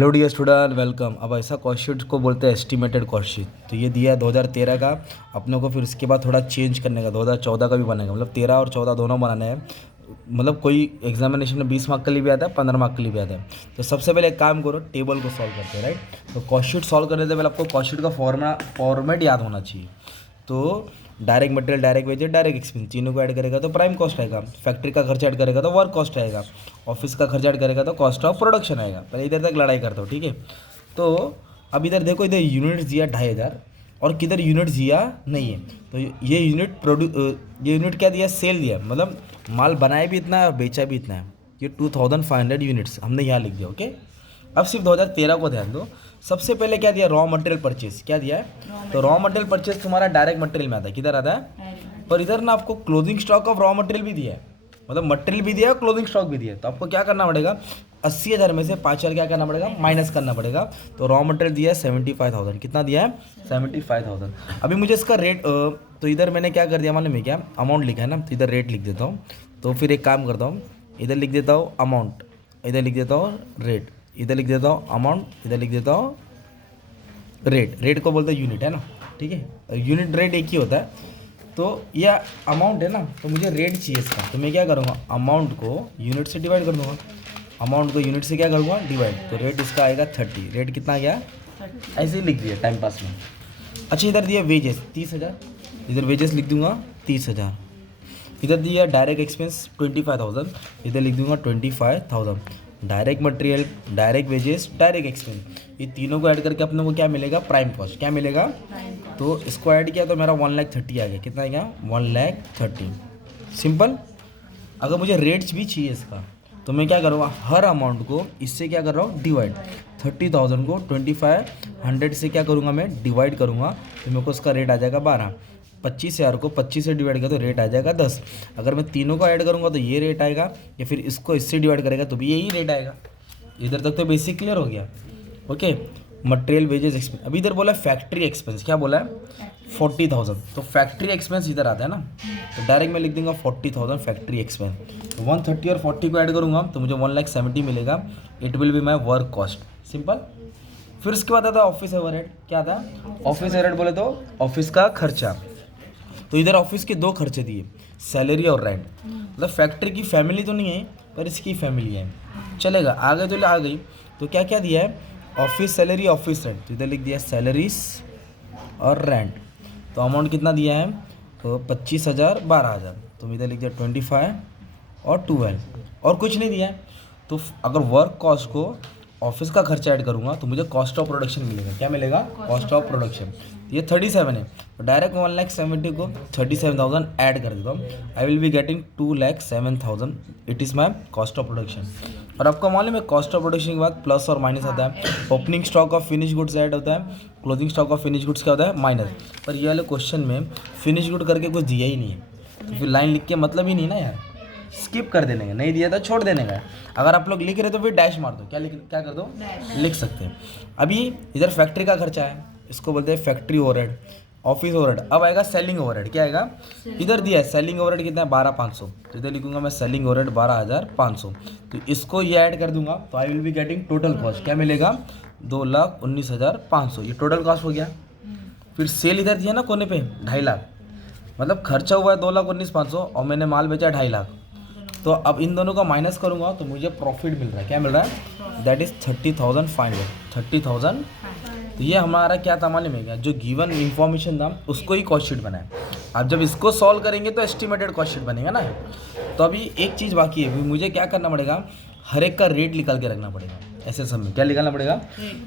Hello dear student, welcome. अब ऐसा cost sheet को बोलते हैं एस्टिमेटेड कॉस्ट शीट। तो ये दिया है 2013 का अपने को, फिर उसके बाद थोड़ा चेंज करने का 2014 का भी बनेगा। मतलब 13 और 14 दोनों बनाने हैं। मतलब कोई एग्जामिनेशन में 20 मार्क के लिए भी आता है, 15 मार्क के लिए भी आता है। तो सबसे पहले एक काम करो, टेबल को सॉल्व करते हैं, राइट। तो कॉस्ट शीट सॉल्व करने से पहले आपको कॉस्ट शीट का फॉर्मेट याद होना चाहिए। तो direct material, direct wages, direct expense तीनों को ऐड करेगा तो प्राइम कॉस्ट आएगा। फैक्ट्री का खर्चा ऐड करेगा तो वर्क कॉस्ट आएगा। ऑफिस का खर्चा ऐड करेगा तो कॉस्ट ऑफ प्रोडक्शन आएगा। पहले इधर तक लड़ाई करता हूँ, ठीक है। तो अब इधर देखो, इधर यूनिट्स दिया 2500 और किधर यूनिट्स दिया नहीं है। तो ये यूनिट क्या दिया, सेल दिया, मतलब माल बनाया भी इतना है और बेचा भी इतना है। ये 2500 यूनिट्स हमने यहाँ लिख दिया, ओके। अब सिर्फ 2013 को ध्यान दो। सबसे पहले क्या दिया, रॉ मटेरियल परचेज क्या दिया है। तो रॉ मटेरियल परचेज तुम्हारा डायरेक्ट मटेरियल में आता है, किधर आता है। और इधर ना आपको closing stock of raw material भी दिया है, मतलब मटेरियल भी दिया है और क्लोजिंग स्टॉक भी दिया है। तो आपको क्या करना पड़ेगा, 80,000 में से 5,000 क्या करना पड़ेगा, माइनस करना पड़ेगा। तो रॉ मटेरियल दिया है 75,000, कितना दिया है 75,000। अभी मुझे इसका रेट, तो इधर मैंने क्या कर दिया मालूम है क्या, अमाउंट लिखा है ना, तो इधर रेट लिख देता हूँ। तो फिर एक काम करता हूँ, इधर लिख देता हूँ अमाउंट, इधर लिख देता हूँ रेट, इधर लिख देता हूँ अमाउंट, इधर लिख देता हूँ रेट। रेट को बोलते हैं यूनिट, है ना, ठीक है। यूनिट रेट एक ही होता है। तो यह अमाउंट है ना, तो मुझे रेट चाहिए इसका। तो मैं क्या करूँगा, अमाउंट को यूनिट से डिवाइड कर दूँगा। अमाउंट को यूनिट से क्या करूँगा, डिवाइड। तो रेट इसका आएगा 30। रेट कितना आ गया, ऐसे ही लिख दिया टाइम पास में। अच्छा, इधर दिया वेजेस 30,000, इधर वेजेस लिख दूंगा 30,000। इधर दिया डायरेक्ट एक्सपेंस 25,000, इधर लिख दूंगा 25,000। Direct material, direct wages, direct expense, ये तीनों को ऐड करके अपने को क्या मिलेगा, प्राइम कॉस्ट। क्या मिलेगा, तो इसको ऐड किया तो मेरा 1,30,000 आ गया। कितना आ गया, 1,30,000। सिंपल। अगर मुझे रेट्स भी चाहिए इसका, तो मैं क्या करूँगा, हर अमाउंट को इससे क्या कर रहा हूँ, डिवाइड। 30,000 को 2500 से क्या करूँगा, मैं डिवाइड करूँगा। तो मेरे को उसका रेट आ जाएगा 12। 25,000 को 25 से डिवाइड किया तो रेट आ जाएगा 10। अगर मैं तीनों को ऐड करूँगा तो ये रेट आएगा, या फिर इसको इससे डिवाइड करेगा तो भी यही रेट आएगा। इधर तक तो बेसिक क्लियर हो गया, ओके। Material, wages, expense. अभी इधर बोला फैक्ट्री एक्सपेंस, क्या बोला है 40,000। तो फैक्ट्री एक्सपेंस इधर आता है ना, तो डायरेक्ट मैं लिख दूंगा 40,000 फैक्ट्री एक्सपेंस। तो 130 और 40 को ऐड करूँगा तो मुझे 1,70,000 मिलेगा। It will be my work cost. Simple. फिर उसके बाद आता है ऑफिस ओवरहेड। क्या आता है, ऑफिस ओवरहेड बोले तो ऑफिस का खर्चा। तो इधर ऑफिस के दो खर्चे दिए, सैलरी और रेंट। मतलब फैक्ट्री की फैमिली तो नहीं है, पर इसकी फैमिली है, चलेगा। आगे तो आ गई। तो क्या क्या दिया है, ऑफिस सैलरी, ऑफिस रेंट। तो इधर लिख दिया सैलरीज और रेंट। तो अमाउंट कितना दिया है, तो 25,000, 12,000। तो इधर लिख दिया 25 और 12, और कुछ नहीं दिया है। तो अगर वर्क कॉस्ट को ऑफिस का खर्चा ऐड करूँगा तो मुझे कॉस्ट ऑफ प्रोडक्शन मिलेगा। क्या मिलेगा, कॉस्ट ऑफ प्रोडक्शन। ये 37 है, तो डायरेक्ट 1,70,000 को 37,000 ऐड कर देता हूँ। I will be getting 2,07,000। It is my cost of production. और आपको मालूम है कॉस्ट ऑफ प्रोडक्शन के बाद प्लस और माइनस आता है। Opening stock of finish goods add होता है, closing stock of finish goods क्या होता है, माइनस। पर ये वाले क्वेश्चन में फिनिश गुड करके कुछ दिया ही नहीं है, तो फिर लाइन लिख के मतलब ही नहीं ना यार, स्किप कर देने का, नहीं दिया तो छोड़ देने का। अगर आप लोग लिख रहे तो फिर डैश मार दो, क्या कर दो, लिख सकते हैं। अभी इधर फैक्ट्री का खर्चा है, इसको बोलते हैं फैक्ट्री ओवरहेड। Office overhead. अब आएगा सेलिंग ओवरहेड। क्या आएगा, इधर दिया है सेलिंग ओवरहेड कितना है, 12,500। तो इधर लिखूंगा मैं सेलिंग ओवरहेड 12,500। तो इसको ये ऐड कर दूंगा तो I will be getting total cost. क्या मिलेगा, 2,19,500। ये टोटल कॉस्ट हो गया। फिर सेल इधर दिया ना कोने पे 2.5 लाख, मतलब खर्चा हुआ है 2,19,500 और मैंने माल बेचा 2.5 लाख। तो अब इन दोनों का माइनस करूंगा तो मुझे प्रॉफिट मिल रहा है। क्या मिल रहा है, दैट इज 30,500। 30,000। तो ये हमारा क्या था मालूम है क्या, जो गिवन इन्फॉर्मेशन था उसको ही कॉस्ट शीट बनाए। अब जब इसको सॉल्व करेंगे तो एस्टिमेटेड कॉस्ट शीट बनेगा ना। तो अभी एक चीज़ बाकी है, मुझे क्या करना पड़ेगा, हर एक का रेट निकाल के रखना पड़ेगा। ऐसे समय क्या निकालना पड़ेगा,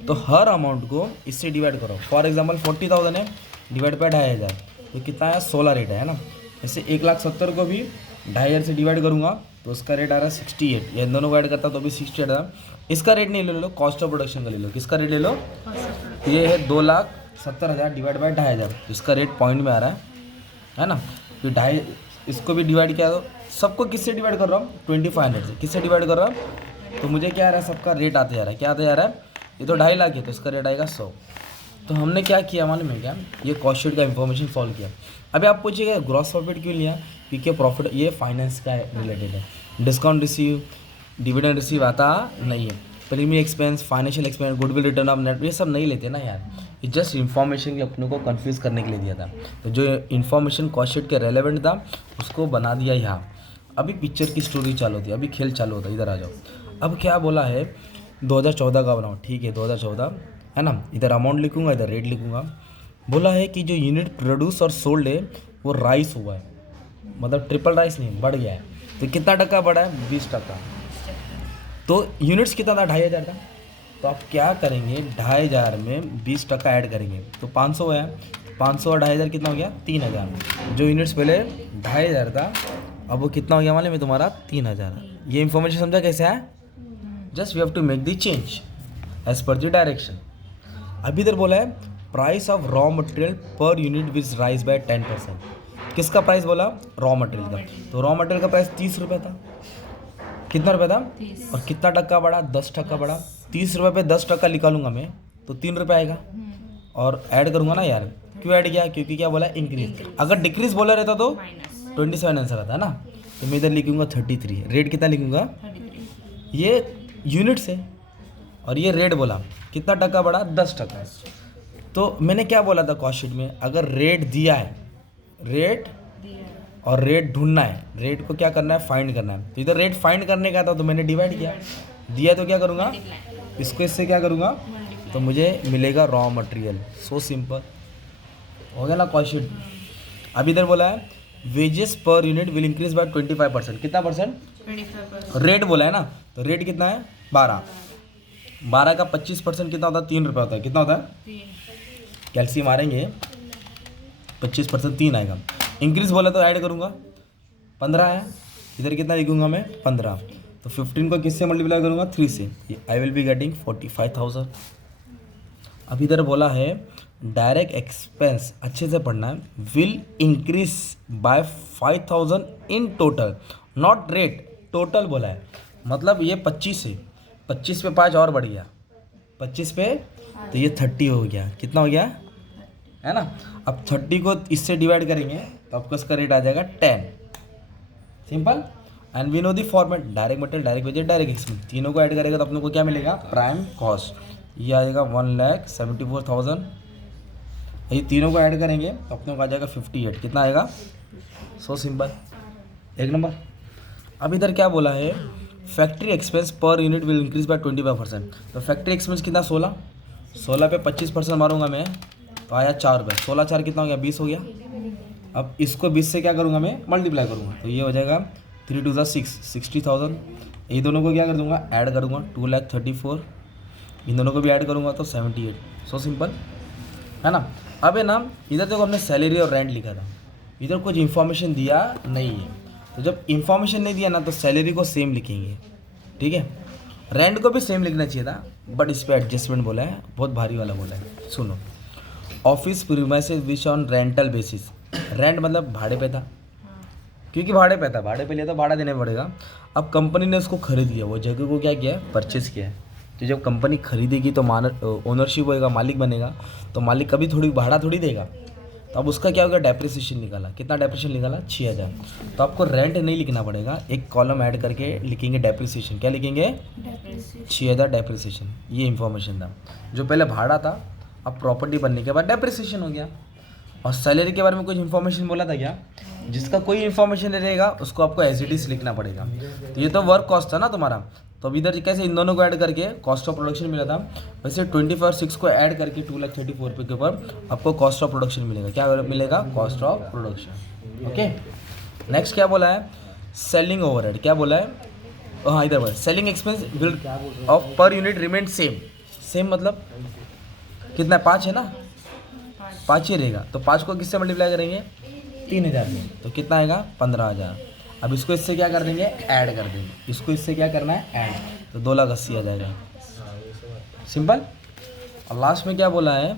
तो हर अमाउंट को इससे डिवाइड करो। फॉर एग्जाम्पल 40,000 है, डिवाइड बाय 2,500, तो कितना है, 16 रेट है ना। ऐसे 1,70,000 को भी 2,500 से डिवाइड करूँगा तो उसका रेट आ रहा है 68। ये दोनों को ऐड करता तो भी 68 आ। इसका रेट नहीं ले लो, कॉस्ट ऑफ प्रोडक्शन का ले लो। किसका रेट ले लो, ये है 2,70,000 डिवाइड बाय 2,500। इसका रेट पॉइंट में आ रहा है ना। फिर 2.5, इसको भी डिवाइड किया तो सबको किससे डिवाइड कर रहा हूँ, 2500 से। किससे डिवाइड कर रहा हूँ, तो मुझे क्या आ रहा है, सबका रेट आते जा रहा है। क्या आते जा रहा है, ये तो 2.5 लाख है तो इसका रेट आएगा 100। तो हमने क्या किया मालूम है क्या, ये कॉस्ट शीट का इन्फॉर्मेशन सॉल्व किया। अभी आप पूछिएगा ग्रॉस प्रॉफिट क्यों लिया, क्योंकि प्रॉफिट ये फाइनेंस का रिलेटेड है। डिस्काउंट रिसीव, डिविडेंड रिसीव आता नहीं है। Premium expense, financial expense, goodwill return of net, ये सब नहीं लेते ना यार, ये जस्ट इन्फॉर्मेशन के अपने को कंफ्यूज करने के लिए दिया था। तो जो इन्फॉर्मेशन कॉस्ट शीट के रेलेवेंट था उसको बना दिया यहाँ। अभी पिक्चर की स्टोरी चालू होती है, अभी खेल चालू होता है, इधर आ जाओ। अब क्या बोला है 2014 का बनाओ, ठीक है 2014 है ना, इधर अमाउंट लिखूंगा इधर रेट लिखूंगा। बोला है कि जो यूनिट प्रोड्यूस और सोल्ड है वो राइस हुआ है, मतलब ट्रिपल राइस नहीं बढ़ गया है। तो कितना टक्का बढ़ा है 20%। तो यूनिट्स कितना था 2500 था। तो आप क्या करेंगे 2500 में 20% ऐड करेंगे तो 500 है, 500 और 2500 कितना हो गया 3000। जो यूनिट्स पहले 2500 था अब वो कितना हो गया मालूम है तुम्हारा 3000। ये इन्फॉर्मेशन समझा कैसे है, just we have to make the change as per the direction. अभी इधर बोला है price of raw material per unit was rise by 10%। किसका प्राइस बोला रॉ मटेरियल का। तो रॉ मटेरियल का प्राइस 30 रुपये था, कितना रुपये था 30। और कितना टक्का बढ़ा 10% बढ़ा। 30 रुपये पे 10% निकालूंगा मैं तो 3 रुपये आएगा और ऐड करूंगा ना यार, क्यों ऐड किया क्योंकि क्या बोला इंक्रीज। अगर डिक्रीज बोला रहता तो 27 आंसर आता है ना। तो मैं इधर लिखूंगा 33, रेट कितना लिखूंगा, ये यूनिट्स है और ये रेट बोला कितना टक्का बढ़ा 10%। तो मैंने क्या बोला था कॉस्ट शीट में, अगर रेट दिया है रेट और रेट ढूंढना है, रेट को क्या करना है फाइंड करना है। तो इधर रेट फाइंड करने का था तो मैंने डिवाइड किया, दिया तो क्या करूँगा इसको इससे क्या करूँगा तो मुझे मिलेगा रॉ मटेरियल। सो सिंपल हो गया ना कॉस्ट शीट। अभी इधर बोला है wages per unit will increase by 25%। कितना परसेंट 25%। रेट बोला है ना, तो रेट कितना है 12 का 25% कितना होता है 3 रुपये होता है। कितना होता है कैल्शियम मारेंगे 25% 3 आएगा। इंक्रीज बोला तो ऐड करूँगा 15 है, इधर कितना लिखूंगा मैं 15। तो 15 को किससे मल्टीप्लाई करूँगा 3 से, आई विल बी गेटिंग 45,000। अब इधर बोला है डायरेक्ट एक्सपेंस अच्छे से पढ़ना है, will increase by 5,000 in total not rate, total बोला है मतलब ये 25 है, 25 पे 5 और बढ़ गया 25 पे तो ये 30 हो गया। कितना हो गया है ना। अब 30 को इससे डिवाइड करेंगे तो आपको इसका रेट आ जाएगा 10। Simple and we know the format direct material direct wages direct expense, तीनों को ऐड करेगा तो अपने को क्या मिलेगा प्राइम कॉस्ट, ये आ जाएगा 1,74,000। ये तीनों को ऐड करेंगे तो अपने को आ जाएगा 58। कितना आएगा सो सिंपल एक नंबर। अब इधर क्या बोला है factory expense per unit will increase by 25%। तो फैक्ट्री एक्सपेंस कितना 16 पे 25% मारूंगा मैं तो आया 4 रुपये, 16 4 कितना हो गया 20 हो गया। अब इसको 20 से क्या करूँगा मैं मल्टीप्लाई करूँगा तो ये हो जाएगा 3 2 6 60,000। ये दोनों को क्या कर दूँगा ऐड करूँगा 2,34,000, इन दोनों को भी ऐड करूँगा तो 78। सो सिंपल है ना। अब है ना इधर देखो हमने सैलरी और रेंट लिखा था, इधर कुछ इन्फॉर्मेशन दिया नहीं है। तो जब इन्फॉर्मेशन नहीं दिया ना तो सैलरी को सेम लिखेंगे, ठीक है। रेंट को भी सेम लिखना चाहिए था बट इस पर एडजस्टमेंट बोला है, बहुत भारी वाला बोला है। सुनो office premises which on rental basis, rent मतलब भाड़े पे था, क्योंकि भाड़े पे था भाड़े पे लिया तो भाड़ा देना पड़ेगा। अब कंपनी ने उसको खरीद लिया, वो जगह को क्या किया परचेस किया है। तो जब कंपनी खरीदेगी तो ओनरशिप होएगा, मालिक बनेगा, तो मालिक कभी थोड़ी भाड़ा थोड़ी देगा। तो अब उसका क्या होगा डेप्रिसिएशन निकाला, कितना डेप्रिसिएशन निकाला 6,000। तो आपको रेंट नहीं लिखना पड़ेगा, एक कॉलम ऐड करके लिखेंगे डेप्रिसिएशन। क्या लिखेंगे 6,000 डेप्रिसिएशन। ये इन्फॉर्मेशन था, जो पहले भाड़ा था अब प्रॉपर्टी बनने के बाद डेप्रिसिएशन हो गया। और सैलरी के बारे में कुछ इन्फॉर्मेशन बोला था क्या, जिसका कोई इन्फॉर्मेशन नहीं रहेगा उसको आपको एज इट इज लिखना पड़ेगा। तो ये तो वर्क कॉस्ट था ना तुम्हारा, तो अब इधर कैसे इन दोनों को ऐड करके कॉस्ट ऑफ प्रोडक्शन मिला था, वैसे 25 और 6 को ऐड करके 2,34,000 रुपये के ऊपर आपको कॉस्ट ऑफ प्रोडक्शन मिलेगा। क्या मिलेगा cost of production. Okay next क्या बोला है सेलिंग ओवरहेड, क्या बोला है हाँ इधर बोला selling expense will of per unit remain same. Same मतलब कितना 5 है ना, 5 ही रहेगा। तो 5 को किससे मल्टीप्लाई करेंगे 3,000 में, तो कितना आएगा 15,000। अब इसको इससे क्या कर देंगे ऐड कर देंगे, इसको इससे क्या करना है ऐड, तो 2,80,000 आ जाएगा। सिंपल। और लास्ट में क्या बोला है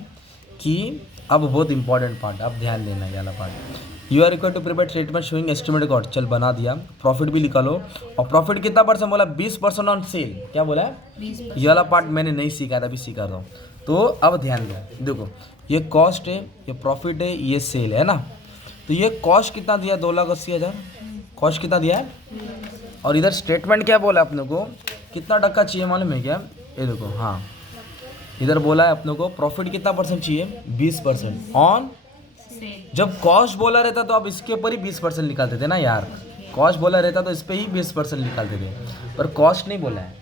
कि अब बहुत इंपॉर्टेंट पार्ट, अब ध्यान देना ये वाला part, you are required to prepare statement showing estimated cost. चल बना दिया, प्रॉफिट भी निकालो। और प्रॉफिट कितना परसेंट बोला 20% ऑन सेल। क्या बोला है 20%। ये वाला पार्ट मैंने नहीं सीखा था, अभी सीखा रहा हूँ। तो अब ध्यान दो, देखो ये कॉस्ट है, ये प्रॉफिट है, ये सेल है ना। तो ये कॉस्ट कितना दिया 2,80,000, कॉस्ट कितना दिया है। और इधर स्टेटमेंट क्या बोला अपने को कितना टक्का चाहिए मालूम है क्या? ये देखो, हाँ इधर बोला है अपने को प्रॉफिट कितना परसेंट चाहिए, 20% ऑन। जब कॉस्ट बोला रहता तो आप इसके ऊपर ही 20% निकालते थे ना यार, कॉस्ट बोला रहता तो इस पर ही 20% निकालते थे, पर कॉस्ट नहीं बोला है,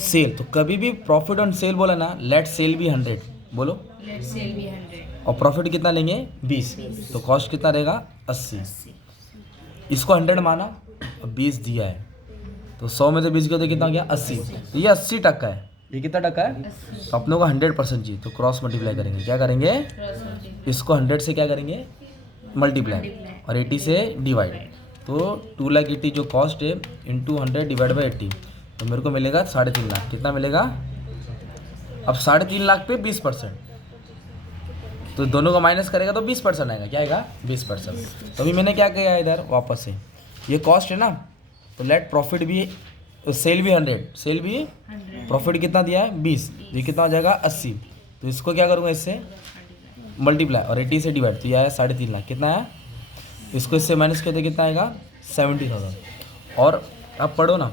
सेल। तो कभी भी प्रॉफिट ऑन सेल बोला ना, लेट सेल भी 100, बोलो लेट सेल भी 100 और प्रॉफिट कितना लेंगे 20, तो कॉस्ट कितना रहेगा 80। इसको 100 माना और 20 दिया है, तो 100 में से 20 गया तो कितना हो गया 80। तो ये 80% है, ये कितना टक्का है? तो अपनों को 100% चाहिए, तो क्रॉस मल्टीप्लाई करेंगे, क्या करेंगे, इसको 100 से क्या करेंगे मल्टीप्लाई और 80 से डिवाइड। तो 2,80,000 जो कॉस्ट है इंटू 100 डिवाइड बाई 80, तो मेरे को मिलेगा 3.5 लाख। कितना मिलेगा? अब 3.5 लाख पे 20%, तो दोनों को माइनस करेगा तो 20% आएगा, क्या आएगा 20%। तो अभी मैंने क्या किया इधर वापस से, ये कॉस्ट है ना, तो लेट प्रॉफिट भी, सेल भी 100, सेल भी 100 प्रॉफिट कितना दिया है 20, ये कितना हो जाएगा 80। तो इसको क्या करूँगा इससे मल्टीप्लाई और 80 से डिवाइड, तो यह आया 3.5 लाख। कितना है? इसको इससे माइनस किया तो कितना आएगा 70,000। और अब पढ़ो ना,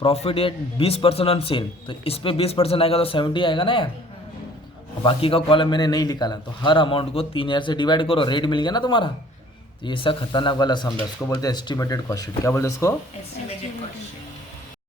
प्रॉफिट ये 20% ऑन सेल, तो इस पर 20% आएगा तो 70 आएगा ना यार। और बाकी का कॉलम मैंने नहीं निकाला, तो हर अमाउंट को 3000 से डिवाइड करो, रेट मिल गया ना तुम्हारा। तो ये सब खतरनाक वाला सम है, उसको बोलते हैं एस्टिमेटेड कॉस्ट शीट। क्या बोलते हैं इसको? Estimated cost.